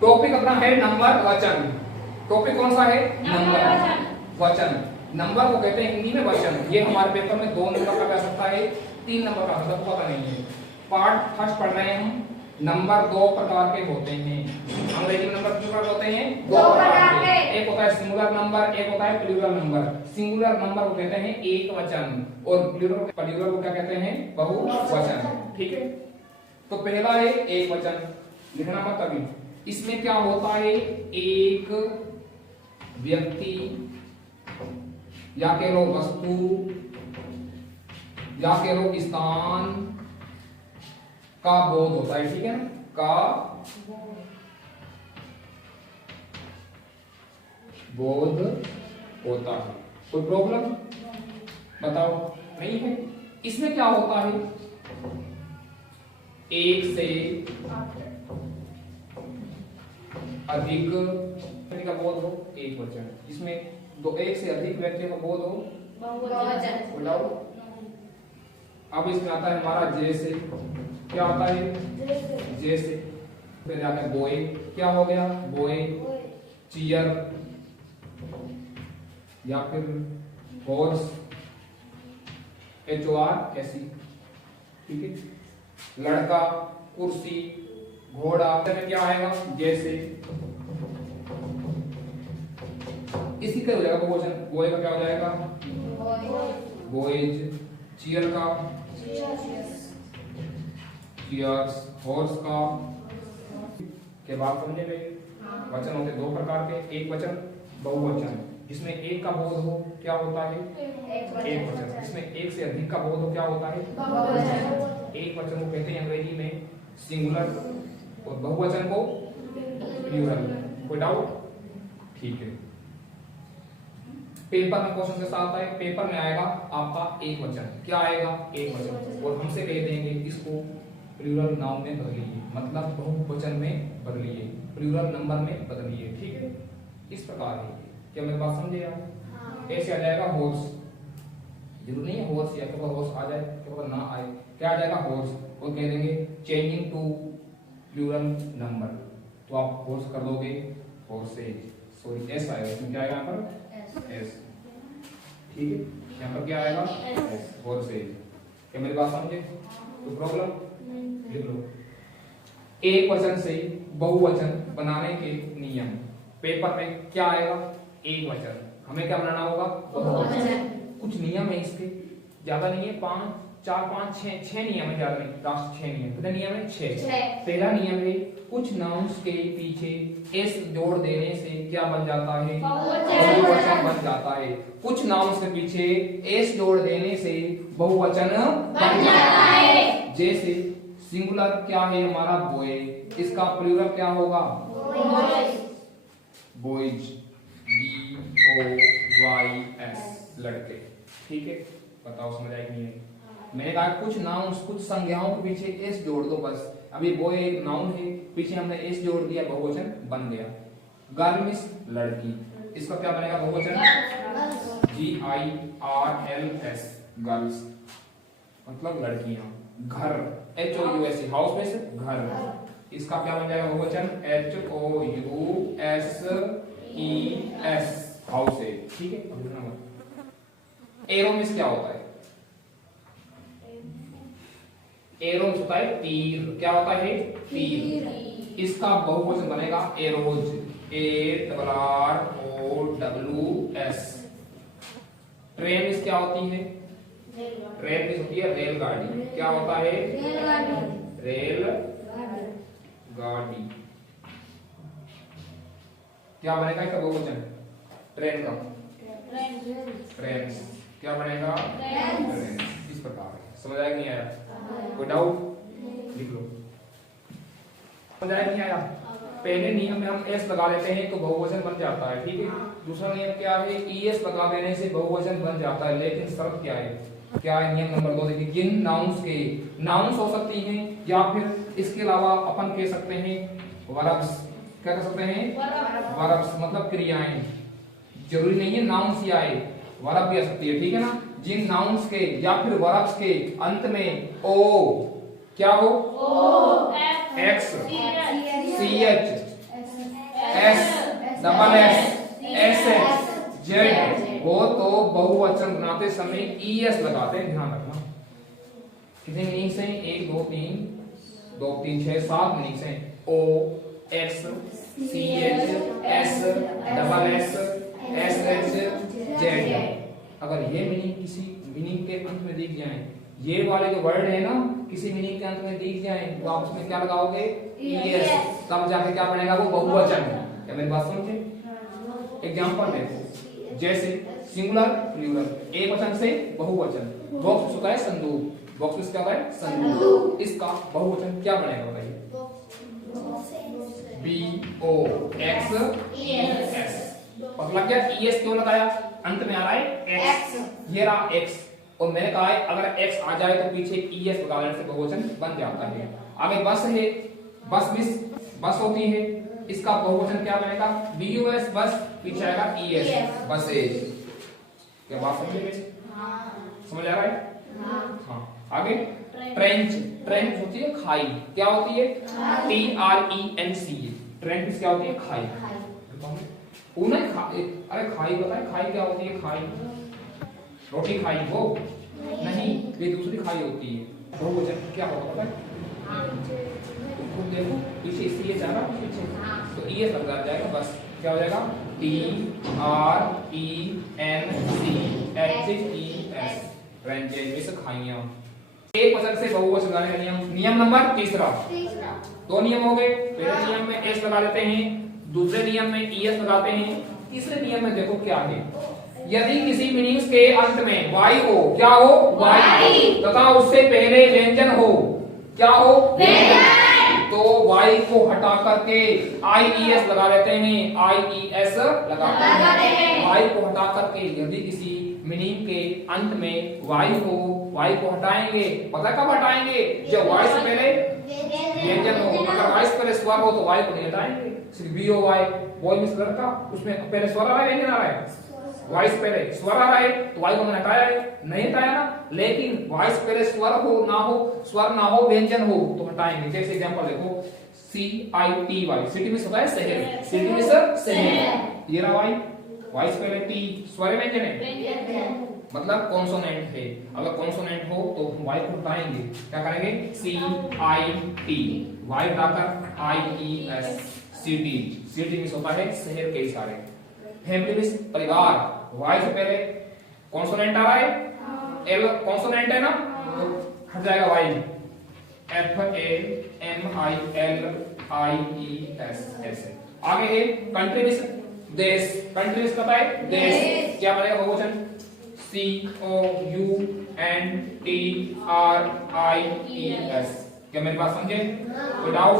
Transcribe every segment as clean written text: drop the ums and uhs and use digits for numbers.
Topic अपना है number वचन। टॉपिक कौन सा है? नंबर वचन। नंबर को कहते हैं हिंदी में वचन। ये हमारे पेपर में 2 नंबर का आ सकता है, 3 नंबर का आ सकता है, पता नहीं है। पार्ट फर्स्ट पढ़ रहे हैं हम। नंबर 2 प्रकार के होते हैं। अंग्रेजी में नंबर कितने प्रकार होते हैं? 2 प्रकार के। एक होता है सिंगुलर नंबर, एक होता है प्लूरल नंबर। सिंगुलर नंबर को कहते हैं एक वचन और प्लूरल को क्या कहते हैं? बहुवचन। ठीक है, तो पहला है एक वचन, लिखना मत अभी। इसमें क्या होता है? एक व्यक्ति या कह लो वस्तु या कह लो स्थान का बोध होता है। ठीक है ना? का बोध होता है। कोई प्रॉब्लम बताओ? नहीं है। इसमें क्या होता है? एक से अधिक व्यक्ति का बोध हो, एक वचन। इसमें एक से अधिक व्यक्तियों का बोध हो, बहुवचन। अब इसमें आता है हमारा जैसे। क्या आता है? जैसे। फिर जाकर बोए, क्या हो गया? बोए। चीयर या फिर हॉर्स, HORSE। ठीक है। लड़का, कुर्सी, घोड़ा। क्या आएगा? जैसे। इसी का हो जाएगा बहुवचन। बोए का क्या हो जाएगा? बोएज। चीयर का चीयर्स। हॉर्स का के बाद समझे गए। वचन होते 2 प्रकार के, एक वचन, बहुवचन। जिसमें एक का बोध हो क्या होता है? एक वचन। जिसमें एक से अधिक का बोध हो क्या होता है? बहुवचन। एक वचन को कहते हैं अंग्रेजी में सिंगुलर और बहुवचन को प्लूरल। कोई डाउट? ठीक है। पेपर में क्वेश्चन कैसा आता है? पेपर में आएगा आपका एक वचन। क्या आएगा? एक वचन। और हमसे कह देंगे इसको प्लूरल नाउन में बदलिए, मतलब बहुवचन में बदलिए, प्लूरल नंबर में बदलिए। ठीक है, इस प्रकार है। क्या मेरी बात समझे आप? ऐसे आ जाएगा हॉर्स। जरूर नहीं है हॉर्स या तो हॉर्स आ जाए तो ना आए। क्या आ जाएगा? हॉर्स। और कह देंगे चेंजिंग टू प्लूरल नंबर, तो आप हॉर्स कर दोगे हॉर्सेज। सॉरी एस आएगा। इसमें क्या आएगा? यहाँ पर एस। ठीक है, यहाँ पर क्या आएगा? S, horse's. क्या मेरी बात समझे? तो प्रॉब्लम लिख लो। एक वचन से बहुवचन बनाने के नियम। पेपर में क्या आएगा? एक वचन। हमें क्या बनाना होगा? बहुवचन। कुछ नियम है इसके, ज्यादा नहीं है, 5 4 5 6 नियम है, ज्यादा नहीं। लास्ट 6 नियम। कितने नियम है? 6। पहला नियम है कुछ नाउन्स के पीछे एस जोड़ देने से क्या बन जाता है? बहुवचन बन जाता है। कुछ नाउन्स के पीछे एस जोड़ देने से बहुवचन बन जाता है। जैसे सिंगुलर क्या है हमारा? बॉय। इसका प्लूरल क्या होगा? बॉयज। BOYS, लड़के। ठीक है, बताओ समझ आएगी नहीं? मैंने कहा कुछ नाउन्स, कुछ संज्ञाओं के पीछे एस जोड़ दो बस। अभी बॉय एक नाउन है, पीछे हमने एस जोड़ दिया, बहुवचन बन गया। गर्ल मींस लड़की। इसका क्या बनेगा? बहुवचन GIRLS, गर्ल्स, मतलब लड़कियां। घर, HOUSE, हाउस में से घर। इसका क्या बन जाएगा? बहुवचन HOUSES, हाउस है। ठीक है। एरो मींस क्या होता है? एरो होता है तीर। क्या होता है? तीर। इसका बहुवचन बनेगा एरोज, ARROWS। ट्रेन इस क्या होती है? ट्रेन किस होती है? रेलगाड़ी। क्या होता है? रेलगाड़ी। क्या बनेगा इसका बहुवचन? ट्रेन का ट्रेन। क्या बनेगा? ट्रेन। इस प्रकार समझ आया नहीं आया? कोई डाउट? लिख लो। समझ आया नहीं आया? पहले नियम में हम एस लगा लेते हैं तो बहुवचन बन जाता है। ठीक है। दूसरा नियम क्या है? ES लगा देने से बहुवचन बन जाता है। लेकिन शर्त क्या है? क्या है नियम नंबर 2? देखिए, जिन नाउन्स के, नाउन्स हो सकती हैं या फिर इसके अलावा अपन कह सकते हैं वर्ब्स। क्या कह सकते हैं? वर्ब्स मतलब क्रियाएं। जरूरी नहीं है नाउन्स ही आए, वर्ब भी आ सकती है। ठीक है ना? जिन नाउन्स के या फिर वर्ब्स के अंत में O क्या हो? X, CH, double S S H Z हो तो बहुवचन बनाते समय ईएस लगाते हैं, ध्यान रखना। कितने मीनिंग्स हैं? 1 2 3 2 3 6 7 मीनिंग्स हैं। O X C H S double S S H Z. अगर ये मीनिंग किसी मीनिंग के अंत में दिख जाए, ये वाले जो वर्ड है ना किसी मीनिंग के अंत में दिख जाए, तो आप उसमें क्या लगाओगे? ईएस। तब जाके क्या बनेगा? वो बहुवचन। क्या मेरी बात समझे? एग्जांपल देखो, जैसे सिंगुलर प्लूरल, एक वचन से बहुवचन। बॉक्स होता है संदूक, बॉक्स में क्या होता है? संदूक। इसका बहुवचन क्या बनेगा बताइए? B O X E S. पता लग गया? ईएस क्यों लगाया? अंत में आ रहा है एक्स, ये रहा एक्स, और मैंने कहा है अगर एक्स आ जाए तो पीछे ईएस लगा लेने से बहुवचन बन जाता है। आगे बस है, बस होती है, इसका बहुवचन क्या बनेगा? बीयूएस बस, पीछे आएगा ईएस बसेज। क्या बात समझ समझ आ रहा है? हाँ। आगे ट्रेंच, ट्रेंच होती है खाई, क्या होती है? TRENC। ट्रेंच क्या होती है? खाई। अरे खाई बताए, खाई क्या होती है? खाई रोटी खाई वो नहीं, ये दूसरी खाई होती है। बहुवचन क्या होगा पता है? तुम देखो पीछे इसलिए जा रहा पीछे, तो ये सब लग जाएगा बस। क्या हो जाएगा? TRENCHES ट्रेंचेस, खाइयां। एक वचन से बहुवचन लगाने का नियम। नियम नंबर तीसरा। दो नियम हो गए। पहले नियम में एस लगा लेते हैं, दूसरे नियम में ईएस लगाते हैं। तीसरे नियम में देखो क्या है, यदि किसी मीनिंग्स के अंत में वाई हो, क्या हो? वाई, तथा उससे पहले व्यंजन हो, क्या हो? व्यंजन, तो वाई को हटा करके आईईएस लगा लेते हैं, आईईएस लगाते हैं। वाई को हटा करके यदि किसी मीनिंग के अंत में वाई हो, वाई को हटाएंगे। पता कब हटाएंगे? जब वाई से पहले व्यंजन हो। अगर वाई से पहले स्वर हो तो वाई को नहीं हटाएंगे, सिर्फ बी ओ वाई, बॉय मिस लड़का का, उसमें पहले स्वर आ रहा है व्यंजन आ रहा है? वाई से पहले स्वर आ रहा है तो वाई को मैंने हटाया है? नहीं हटाया ना। लेकिन वाई से पहले स्वर हो ना हो, स्वर ना हो, व्यंजन हो तो हटाएंगे। जैसे एग्जांपल देखो, CITY, सिटी मिस होता है शहर, सिटी मिस शहर, ये रहा वाई, वाई से पहले टी, स्वर व्यंजन है, मतलब कॉन्सोनेंट है। अगर कॉन्सोनेंट हो तो वाई को हटाएंगे, क्या करेंगे? CIT, वाई हटाकर IES, सिटी, सिटी मिस होता है शहर के सारे। फैमिली मिस परिवार, वाई से पहले कॉन्सोनेंट आ रहा है, एल कॉन्सोनेंट है ना, तो हट जाएगा वाई, FAMILIES ऐसे। आगे है कंट्री मिस देश, कंट्री मिस पता है? देश। क्या बनेगा बहुवचन? COUNTRIES। क्या मेरी बात समझे? कोई डाउट?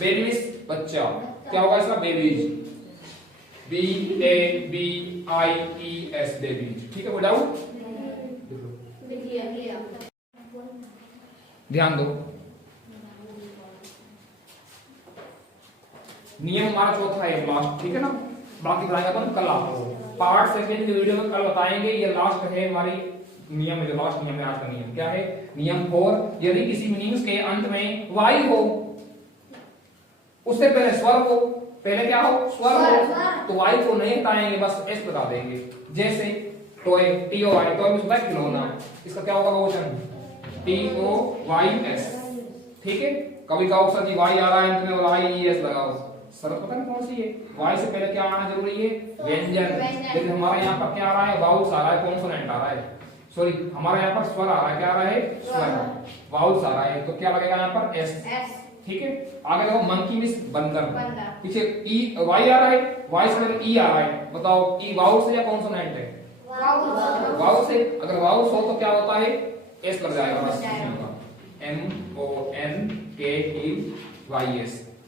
बेबी मिस बच्चा, क्या होगा इसका? Babies, BABIES babies. ठीक है, कोई डाउट? ध्यान दो, नियम हमारा चौथा है लास्ट, ठीक है ना। बाकी बताएंगे अपन कल आपको, पार्ट सेकंड की वीडियो में कल बताएंगे। ये लास्ट है हमारी नियम है, जो लास्ट नियम है आज का नियम क्या है? नियम 4, यदि किसी मीनिंग्स के अंत में वाई हो, उससे पहले स्वर हो, पहले क्या हो? स्वर हो, तो वाई को नहीं हटाएंगे, बस एस लगा देंगे। जैसे टॉय, TOY, टॉय में होता है खिलौना, इसका क्या होगा बहुवचन? TOYS। ठीक है, कभी कहो सर जी वाई आ रहा है अंत में और IES लगाओ, शरत पता नहीं कौन सी है? वाई से पहले क्या आना जरूरी है? व्यंजन। लेकिन हमारे यहाँ पर क्या आ रहा है? वाउल्स आ रहा है, कॉन्सोनेंट आ रहा है, सॉरी हमारे यहाँ पर स्वर आ रहा है। क्या आ रहा है? स्वर, वाउल्स आ रहा है, तो क्या लगेगा यहाँ पर? एस। ठीक है, आगे देखो मंकी मिस बंदर, पीछे ई वाई आ रहा है, वाई से पहले ई आ रहा है, बताओ ई वाउल्स है या कॉन्सोनेंट है? वाउल्स है। अगर वाउल्स हो तो क्या होता है? एस लग जाएगा, बस MONKEYS।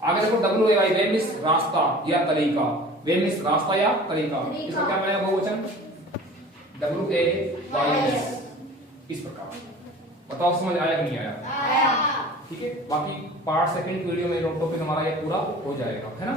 आगे देखो WAY, वे मिस रास्ता या तरीका, वे मिस रास्ता या तरीका, इसका क्या बनेगा बहुवचन? WAYS। इस प्रकार बताओ, समझ आया कि नहीं आया? ठीक है, बाकी पार्ट सेकंड वीडियो में टॉपिक हमारा ये पूरा हो जाएगा, है ना।